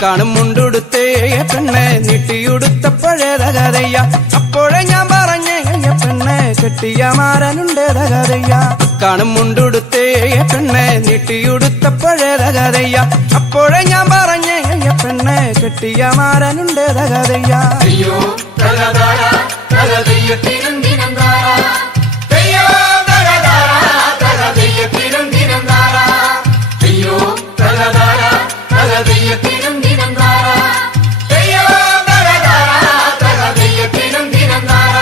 കാണും മുണ്ടുടുത്തേ പെണ്ണെ നീട്ടിയുടുത്തപ്പോഴേതകതയ്യ അപ്പോഴേ ഞാൻ പറഞ്ഞേ പെണ്ണെ കെട്ടിയ മാരനുണ്ടേതകതയ്യ കാണും മുണ്ടുടുത്തേ പെണ്ണെ നീട്ടിയുടുത്തപ്പോഴേതകതയ്യ അപ്പോഴേ ഞാൻ പറഞ്ഞേ പെണ്ണെ കെട്ടിയ മാരനുണ്ടേതകതയ്യ അയ്യോ തലതാര തലദയ്യത്തിനും ദിനം താര അയ്യോ തലതാര തലദയ്യത്തിനും ദിനം താര അയ്യോ തലതാര തലദയ്യത്തിനും ദിനം താര അയ്യോ തലതാര തലദയ്യത്തിനും ദിനം താര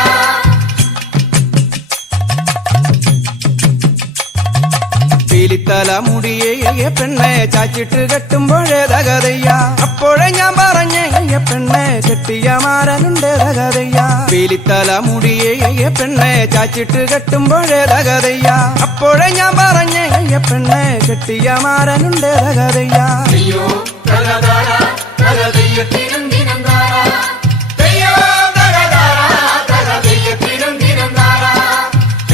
പീലിത്തല മുടിയേ പെണ്ണെ ചാച്ചിട്ട് കെട്ടുമ്പോഴേതകതയ്യ അപ്പോഴേ ഞാൻ പറഞ്ഞേ പെണ്ണെ കെട്ടിയ മാരനുണ്ടേതകതയ്യ പീലിത്തല മുടിയേ പെണ്ണെ ചാച്ചിട്ട് കെട്ടുമ്പോഴേതകതയ്യ അപ്പോഴേ ഞാൻ പറഞ്ഞേ പെണ്ണെ കെട്ടിയ മാരനുണ്ടേതകതയ്യ അയ്യോ തലതാര തലദയ്യത്തിനും ദിനം താര അയ്യോ തലതാര തലദയ്യത്തിനും ദിനം താര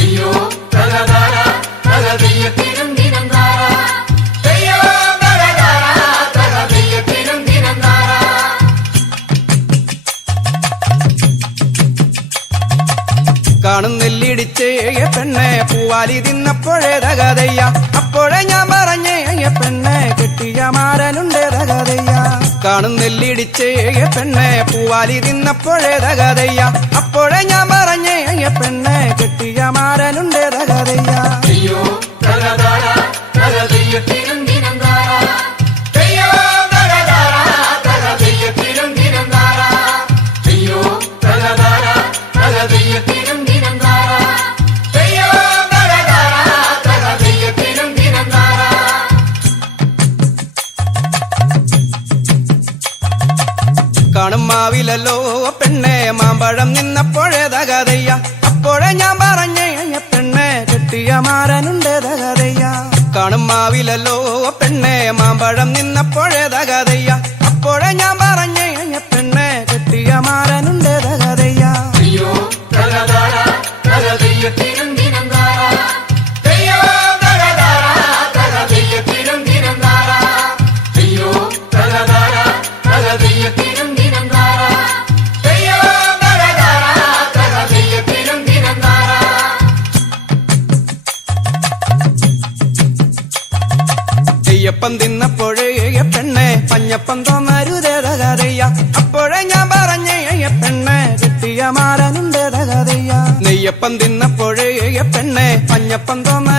അയ്യോ തലതാര തലദയ്യത്തിനും ദിനം താര അയ്യോ തലതാര തലദയ്യത്തിനും ദിനം താര കാണും നെല്ലിടിച്ചേ പെണ്ണെ പൂവാലി തിന്നപ്പോഴേതകതയ്യ അപ്പോഴേ ഞാൻ പറഞ്ഞേ പെണ്ണെ കെട്ടിയ മാരനുണ്ടേതകതയ്യ കാണും നെല്ലിടിച്ചേ പെണ്ണെ പൂവാലി തിന്നപ്പോഴേതകതയ്യ അപ്പോഴേ ഞാൻ പറഞ്ഞേ പെണ്ണെ കെട്ടിയ മാരനുണ്ടേതകതയ്യ അയ്യോ തലതാര തലദയ്യത്തിനും ദിനം താര അയ്യോ തലതാര തലദയ്യത്തിനും ദിനം താര അയ്യോ തലതാര തലദയ്യത്തിനും ദിനം താര അയ്യോ തലതാര തലദയ്യത്തിനും ദിനം താര കാണും മാവിലല്ലോ പെണ്ണെ മാമ്പഴം നിന്നപ്പോഴേതകതയ്യ അപ്പോഴേ ഞാൻ പറഞ്ഞേ പെണ്ണെ കെട്ടിയ മാരനുണ്ടേതകതയ്യ കാണും മാവിലല്ലോ പെണ്ണെ മാമ്പഴം നിന്നപ്പോഴേതകതയ്യ അപ്പോഴേ ഞാൻ പറഞ്ഞേ പെണ്ണെ കെട്ടിയ മാരനുണ്ടേതകതയ്യ അയ്യോ തലതാര തലദയ്യത്തിനും ദിനം താര അയ്യോ തലതാര തലദയ്യത്തിനും ദിനം താര അയ്യോ തലതാര തലദയ്യത്തിനും ദിനം താര അയ്യോ തലതാര തലദയ്യത്തിനും ദിനം താര നെയ്യപ്പം തിന്നപ്പോഴേ പെണ്ണെ പഞ്ഞപ്പം തോന്നരുതേതകതയ്യ അപ്പോഴേ ഞാൻ പറഞ്ഞേ പെണ്ണെ കെട്ടിയ മാരനുണ്ടേതകതയ്യ നെയ്യപ്പം തിന്നപ്പോഴേ പെണ്ണെ പഞ്ഞപ്പം തോന്ന